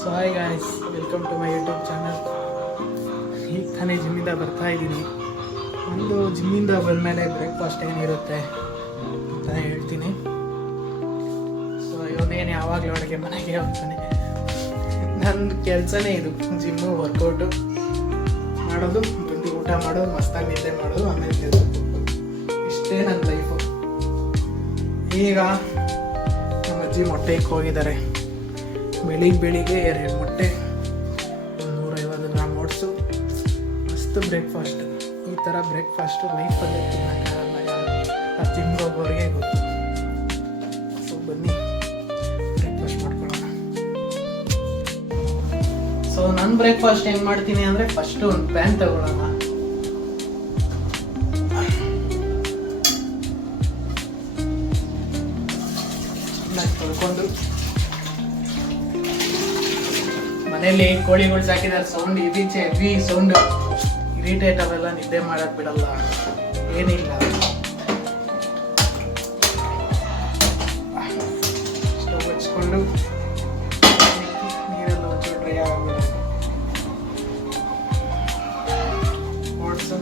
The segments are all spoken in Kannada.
So hi guys, welcome to my YouTube channel. ಈಗ ತಾನೇ ಜಿಮ್ಮಿಂದ ಬರ್ತಾ ಇದ್ದೀನಿ. ಒಂದು ಜಿಮ್ಮಿಂದ ಬಂದಮೇಲೆ ಬ್ರೇಕ್ಫಾಸ್ಟ್ ಏನಿರುತ್ತೆ ಅಂತ ಹೇಳ್ತೀನಿ. ಸೊ ಇವನೇನು ಯಾವಾಗಲೂ ಅಡುಗೆ ಮನೆಗೆ ಹೋಗ್ತಾನೆ. ನನ್ನ ಕೆಲಸನೇ ಇದು, ಜಿಮ್ಮು, ವರ್ಕೌಟು ಮಾಡೋದು, ಬಂದು ಊಟ ಮಾಡೋದು, ಮಸ್ತಾಗಿ ನಿದ್ದೆ ಮಾಡೋದು, ಆಮೇಲೆ ಕೆಲಸ. ಇಷ್ಟೇ ನನ್ನ ಲೈಫು. ಈಗ ನಮ್ಮ ಅಜ್ಜಿ ಮೊಟ್ಟೆಗೆ ಹೋಗಿದ್ದಾರೆ. ಬೆಳಿಗ್ಗೆ 2 ಮೊಟ್ಟೆ, 150 ಗ್ರಾಮ್ ಓಟ್ಸು, ಮಸ್ತ್ ಬ್ರೇಕ್ಫಾಸ್ಟ್. ಈ ಥರ ಬ್ರೇಕ್ಫಾಸ್ಟು ಲೈಫಲ್ಲೇ ತಿನ್ನೋಕ್ಕಾಗಲ್ಲ, ಆ ಜಿಮ್ಗೆ ಹೋಗೋರಿಗೆ ಗೊತ್ತು. ಸೊ ಬನ್ನಿ ಬ್ರೇಕ್ಫಾಸ್ಟ್ ಮಾಡ್ಕೊಳ್ಳೋಣ. ಸೊ ನಾನು ಬ್ರೇಕ್ಫಾಸ್ಟ್ ಏನು ಮಾಡ್ತೀನಿ ಅಂದರೆ, ಫಸ್ಟು ಒಂದು ಪ್ಯಾನ್ ತಗೊಳ್ಳೋಣ. ಚೆನ್ನಾಗಿ ತೊಳ್ಕೊಂಡು, ಮನೇಲಿ ಕೋಳಿಗಳು ಸಾಕಿದಾರೆ, ಸೌಂಡ್ ಇದೀಚೆ ಹೆವಿ ಸೌಂಡ್ ಇರಿಟೇಟ್, ಅವೆಲ್ಲ ನಿದ್ದೆ ಮಾಡಕ್ ಬಿಡಲ್ಲ, ಏನಿಲ್ಲ. ಸ್ಟವ್ ಹಚ್ಕೊಂಡು ನೀರೆಲ್ಲ ಒಂಚೂರು ಡ್ರೈ ಆಗಬೇಕು. ಓಟ್ಸು,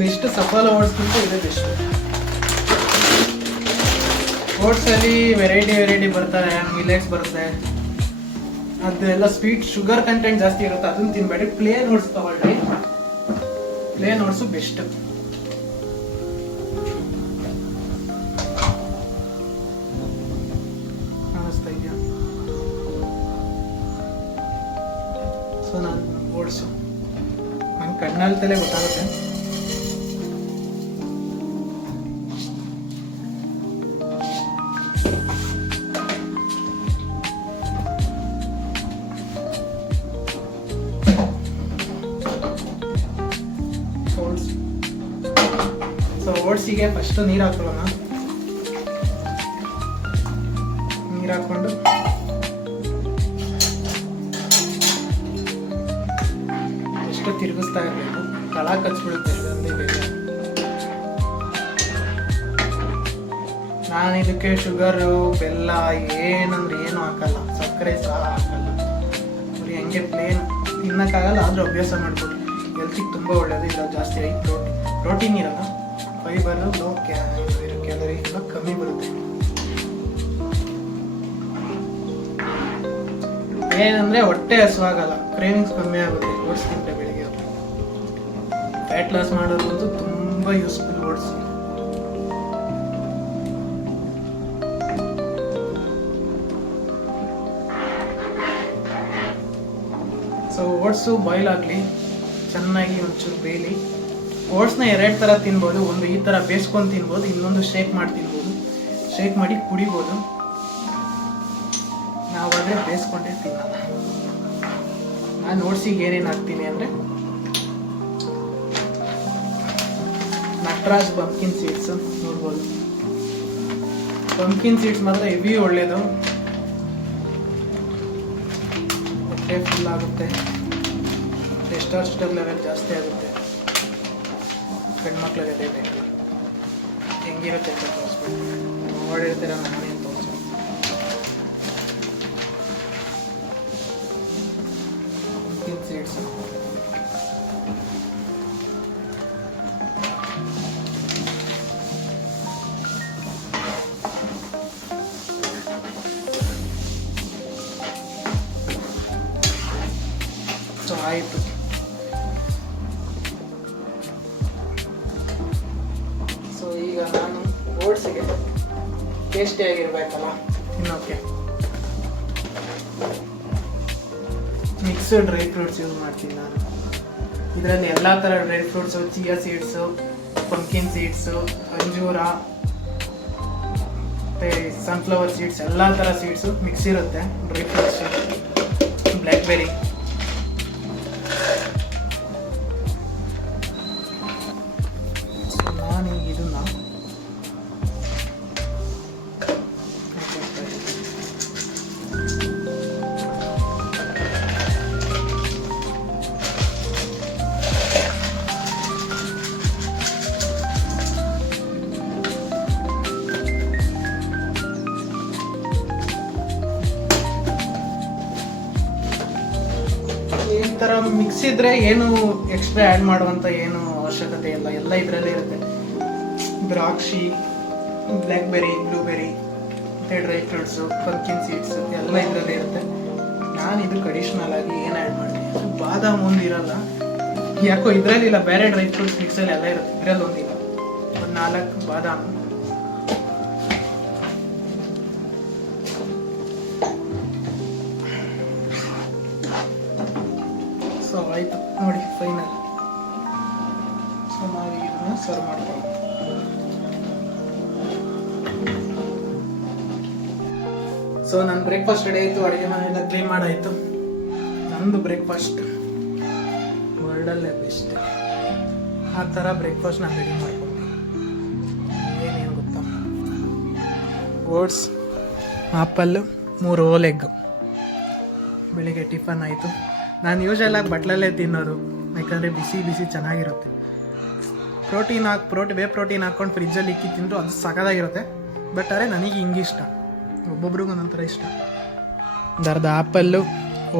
ಬೆಸ್ಟ್ ಸಫಲ ಓಟ್ಸ್ಗಿಂತ ಇದೆ ಬೆಸ್ಟ್. ಓಟ್ಸಲ್ಲಿ ವೆರೈಟಿ ಬರ್ತಾರೆ, ಮಿಲೆಟ್ಸ್ ಬರುತ್ತೆ, ಅದೆಲ್ಲ ಸ್ವೀಟ್ ಶುಗರ್ ಕಂಟೆಂಟ್ ಜಾಸ್ತಿ ಇರುತ್ತೆ, ಅದನ್ನ ತಿನ್ಬೇಡಿ. ಪ್ಲೇನ್ ಓಟ್ಸ್ ತಗೊಳ್ಳಿ, ಪ್ಲೇನ್ ಓಟ್ಸು ಬೆಸ್ಟ್. ಕಾಣಿಸ್ತಾ ಇದೆಯಾ? ಸೊ ನಾನು ಓಟ್ಸು ನಂಗೆ ಕಣ್ಣಲ್ಲಿ ತಲೆ ಗೊತ್ತಾಗುತ್ತೆ. ಸೊ ಓಟ್ಸಿಗೆ ಫಸ್ಟ್ ನೀರು ಹಾಕೊಳ್ಳೋಣ. ನೀರು ಹಾಕೊಂಡು ಎಷ್ಟು ತಿರುಗಿಸ್ತಾ ಇರಬೇಕು, ತಳ ಕಚ್ಬಿಡುತ್ತೆ ಒಂದೇ ಬೇಗ. ನಾನು ಇದಕ್ಕೆ ಶುಗರು, ಬೆಲ್ಲ ಏನಂದ್ರೆ ಏನು ಹಾಕಲ್ಲ, ಸಕ್ಕರೆ ಸಹ ಹಾಕಲ್ಲ. ಬರೀ ಹಂಗೆ ಪ್ಲೇನ್ ತಿನ್ನಕ್ಕಾಗಲ್ಲ, ಆದ್ರೂ ಅಭ್ಯಾಸ ಮಾಡ್ಕೊಳ್ಳಿ. ಹೆಲ್ತಿಗೆ ತುಂಬ ಒಳ್ಳೆಯದು. ಇಲ್ಲ ಜಾಸ್ತಿ ಐ ಪ್ರೋಟೀನ್ ಇರಲ್ಲ, ಫೈಬರು, ಲೋ ಕ್ಯಾಲರಿ ಎಲ್ಲ ಕಮ್ಮಿ ಬರುತ್ತೆ. ಏನಂದ್ರೆ ಹೊಟ್ಟೆ ಹಸುವಾಗಲ್ಲ, ಕ್ರೇವಿಂಗ್ಸ್ ಕಮ್ಮಿ ಆಗುತ್ತೆ ಓಟ್ಸ್ ತಿಂದ್ರೆ ಬೆಳಿಗ್ಗೆ. ಫ್ಯಾಟ್ ಲಾಸ್ ಮಾಡೋದಂತೂ ತುಂಬ useful oats. So oats boil ಆಗಲಿ, ಚೆನ್ನಾಗಿ ಒಂಚೂರು ಬೇಯಲಿ. ಓಟ್ಸ್ನ 2 ಥರ ತಿನ್ಬೋದು. ಒಂದು ಈ ಥರ ಬೇಯಿಸ್ಕೊಂಡು ತಿನ್ಬೋದು, ಇನ್ನೊಂದು ಶೇಕ್ ಮಾಡಿ ತಿನ್ಬೋದು. ಶೇಕ್ ಮಾಡಿ ಕುಡಿಬೋದು. ನಾವಾದರೆ ಬೇಯಿಸ್ಕೊಂಡೇ ತಿನ್ನೋಣ. ನಾನು ಓಟ್ಸಿಗೆ ಏನೇನು ಹಾಕ್ತೀನಿ ಅಂದರೆ, ನಟರಾಜ್ ಪಂಪ್ಕಿನ್ ಸೀಡ್ಸು ನೋಡ್ಬೋದು. ಪಂಪ್ಕಿನ್ ಸೀಡ್ಸ್ ಮಾತ್ರ ಹೆವಿ ಒಳ್ಳೆಯದು, ಹೊಟ್ಟೆ ಫುಲ್ ಆಗುತ್ತೆ, ಟೆಸ್ಟೋಸ್ಟೆರಾನ್ ಲೆವೆಲ್ ಜಾಸ್ತಿ ಆಗುತ್ತೆ. ಹೆಣ್ಮಕ್ಳಿಗೆ ಅದೇ ಬೇಕಲ್ಲ, ಹೆಂಗಿರುತ್ತೆ ಅಂತ ತೋರಿಸ್ಬೇಕು. ನೋಡಿರ್ತೀರ ನಾನೇ ತೋರಿಸ್ಬೇಕು. ಪಂಪ್ಕಿನ್ ಸೀಡ್ಸು, ಸೊ ಆಯಿತು. ಸೊ ಈಗ ನಾನು ಓಟ್ಸಿಗೆ ಟೇಸ್ಟಿಯಾಗಿರ್ಬೇಕಲ್ಲ ತಿನ್ನೋಕ್ಕೆ ಮಿಕ್ಸ್ಡ್ ಡ್ರೈ ಫ್ರೂಟ್ಸ್ ಯೂಸ್ ಮಾಡ್ತೀನಿ ನಾನು. ಇದರಲ್ಲಿ ಎಲ್ಲ ಥರ dry fruits, chia seeds, pumpkin seeds, ಅಂಜೂರ ಮತ್ತು ಸನ್ಫ್ಲವರ್ ಸೀಡ್ಸ್, ಎಲ್ಲ ಥರ ಸೀಡ್ಸು ಮಿಕ್ಸ್ ಇರುತ್ತೆ. ಡ್ರೈ ಫ್ರೂಟ್ಸು, ಬ್ಲ್ಯಾಕ್ಬೆರಿ, ನಾನು ಇದನ್ನು ಥರ ಮಿಕ್ಸ್ ಇದ್ದರೆ ಏನು ಎಕ್ಸ್ಟ್ರಾ ಆ್ಯಡ್ ಮಾಡುವಂಥ ಏನು ಅವಶ್ಯಕತೆ ಇಲ್ಲ, ಎಲ್ಲ ಇದರಲ್ಲೇ ಇರುತ್ತೆ. ದ್ರಾಕ್ಷಿ, ಬ್ಲ್ಯಾಕ್ಬೆರಿ, ಬ್ಲೂಬೆರಿ ಮತ್ತು ಡ್ರೈ ಫ್ರೂಟ್ಸು, ಪಂಪ್ಕಿನ್ ಸೀಡ್ಸು ಎಲ್ಲ ಇದರಲ್ಲೇ ಇರುತ್ತೆ. ನಾನು ಇದಕ್ಕೆ ಅಡಿಷ್ನಲ್ ಆಗಿ ಏನು ಆ್ಯಡ್ ಮಾಡ್ತೀನಿ, ಬಾದಾಮ್ ಒಂದಿರಲ್ಲ ಯಾಕೋ ಇದರಲ್ಲಿಲ್ಲ, ಬೇರೆ ಡ್ರೈ ಫ್ರೂಟ್ಸ್ ಮಿಕ್ಸಲ್ಲಿ ಎಲ್ಲ ಇರುತ್ತೆ, ಇದರಲ್ಲಿ ಒಂದಿಲ್ಲ. ಒಂದು 4 ಬಾದಾಮ್, ಸೊ ಆಯಿತು ನೋಡಿ ಫೈನಲ್. ಸೊ ನಾವು ಇದನ್ನು ಸರ್ವ್ ಮಾಡ್ತೀವಿ. ಸೊ ನನ್ನ ಬ್ರೇಕ್ಫಾಸ್ಟ್ ರೆಡಿ ಆಯಿತು, ಅಡುಗೆ ಮನೆಯೆಲ್ಲ ಕ್ಲೀನ್ ಮಾಡಾಯಿತು. ನಂದು ಬ್ರೇಕ್ಫಾಸ್ಟ್ ವರ್ಲ್ಡಲ್ಲೇ ಬೆಸ್ಟ್. ಆ ಥರ ಬ್ರೇಕ್ಫಾಸ್ಟ್ ನಾನು ರೆಡಿ ಮಾಡ್ಕೊಂಡು ಏನೇನು ಗೊತ್ತಾ, ಓಟ್ಸ್, ಆಪಲ್ಲು, 3 ಹೋಲ್ ಎಗ್. ಬೆಳಿಗ್ಗೆ ಟಿಫನ್ ಆಯಿತು. ನಾನು ಯೂಶಲಾಗಿ ಬಟ್ಲಲ್ಲೇ ತಿನ್ನೋದು, ಯಾಕಂದರೆ ಬಿಸಿ ಬಿಸಿ ಚೆನ್ನಾಗಿರುತ್ತೆ. ವೇ ಪ್ರೋಟೀನ್ ಹಾಕ್ಕೊಂಡು ಫ್ರಿಜ್ಜಲ್ಲಿ ಇಕ್ಕಿ ತಿಂದರೂ ಅದು ಸಖತ್ತಾಗಿರುತ್ತೆ. ಬಟ್ ಆದರೆ ನನಗೆ ಹಿಂಗೆ ಇಷ್ಟ, ಒಬ್ಬೊಬ್ರಿಗೂ ಒಂದೊಂಥರ ಇಷ್ಟ. ಒಂದು ಅರ್ಧ ಆಪಲ್ಲು,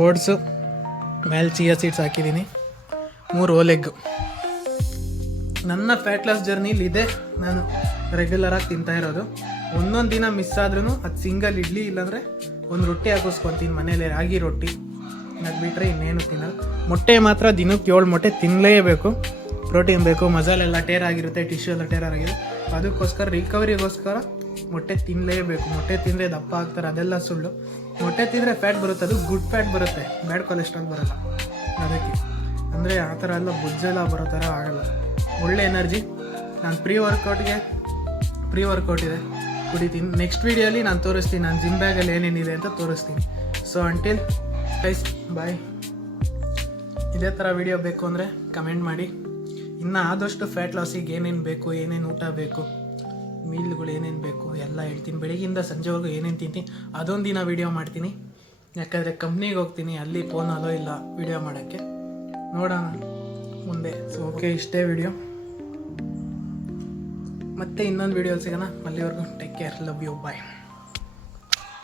ಓಟ್ಸು, ಮೇಲೆ ಚಿಯಾ ಸೀಡ್ಸ್ ಹಾಕಿದ್ದೀನಿ, 3 ಹೋಲ್ ಎಗ್. ನನ್ನ ಫ್ಯಾಟ್ ಲಾಸ್ ಜರ್ನಿಲಿ ಇದೆ, ನಾನು ರೆಗ್ಯುಲರಾಗಿ ತಿಂತಾ ಇರೋದು. ಒಂದೊಂದು ದಿನ ಮಿಸ್ ಆದ್ರೂ ಅದು ಸಿಂಗಲ್ ಇಡ್ಲಿ ಇಲ್ಲಾಂದರೆ ಒಂದು ರೊಟ್ಟಿ ಹಾಕಿಸ್ಕೊತೀನಿ ಮನೇಲಿ, ರಾಗಿ ರೊಟ್ಟಿ. ಅದು ಬಿಟ್ಟರೆ ಇನ್ನೇನು ತಿನ್ನೋದು. ಮೊಟ್ಟೆ ಮಾತ್ರ ದಿನಕ್ಕೆ 7 ಮೊಟ್ಟೆ ತಿನ್ನಲೇಬೇಕು, ಪ್ರೋಟೀನ್ ಬೇಕು. ಮಸಾಲೆ ಎಲ್ಲ ಟೇರ್ ಆಗಿರುತ್ತೆ, ಟಿಶ್ಯೂ ಎಲ್ಲ ಟೇರ್ ಆಗಿದೆ, ಅದಕ್ಕೋಸ್ಕರ ರಿಕವರಿಗೋಸ್ಕರ ಮೊಟ್ಟೆ ತಿನ್ನಲೇಬೇಕು. ಮೊಟ್ಟೆ ತಿಂದರೆ ದಪ್ಪ ಆಗ್ತಾರೆ, ಅದೆಲ್ಲ ಸುಳ್ಳು. ಮೊಟ್ಟೆ ತಿಂದರೆ ಫ್ಯಾಟ್ ಬರುತ್ತೆ, ಅದು ಗುಡ್ ಫ್ಯಾಟ್ ಬರುತ್ತೆ, ಬ್ಯಾಡ್ ಕೊಲೆಸ್ಟ್ರಾಲ್ ಬರೋಲ್ಲ. ಅದಕ್ಕೆ ಅಂದರೆ ಆ ಥರ ಎಲ್ಲ ಬೊಜ್ಜೆಲ್ಲ ಬರೋ ಥರ ಆಗೋಲ್ಲ, ಒಳ್ಳೆ ಎನರ್ಜಿ. ನಾನು ಪ್ರೀ ವರ್ಕೌಟ್ ಇದೆ ಕುಡಿತೀನಿ. ನೆಕ್ಸ್ಟ್ ವೀಡಿಯೋಲಿ ನಾನು ತೋರಿಸ್ತೀನಿ ನಾನು ಜಿಮ್ ಬ್ಯಾಗಲ್ಲಿ ಏನೇನಿದೆ ಅಂತ ತೋರಿಸ್ತೀನಿ. So until guys bye. ಇದೇ ಥರ ವೀಡಿಯೋ ಬೇಕು ಅಂದರೆ ಕಮೆಂಟ್ ಮಾಡಿ. ಇನ್ನು ಆದಷ್ಟು ಫ್ಯಾಟ್ ಲಾಸಿಗೆ ಏನೇನು ಬೇಕು, ಏನೇನು ಊಟ ಬೇಕು, ಮೀಲ್ಗಳು ಏನೇನು ಬೇಕು ಎಲ್ಲ ಹೇಳ್ತೀನಿ. ಬೆಳಗಿಂದ ಸಂಜೆವರೆಗೂ ಏನೇನು ತಿಂತೀನಿ ಅದೊಂದು ದಿನ ವೀಡಿಯೋ ಮಾಡ್ತೀನಿ. ಯಾಕಂದರೆ ಕಂಪ್ನಿಗೆ ಹೋಗ್ತೀನಿ, ಅಲ್ಲಿ ಫೋನ್ ಅಲೋ ಇಲ್ಲ ವೀಡಿಯೋ ಮಾಡೋಕ್ಕೆ, ನೋಡೋಣ ಮುಂದೆ. ಸೊ ಓಕೆ, ಇಷ್ಟೇ ವಿಡಿಯೋ. ಮತ್ತೆ ಇನ್ನೊಂದು ವೀಡಿಯೋ ಸಿಗೋಣ. ಅಲ್ಲಿವರೆಗೂ take care, love you, bye.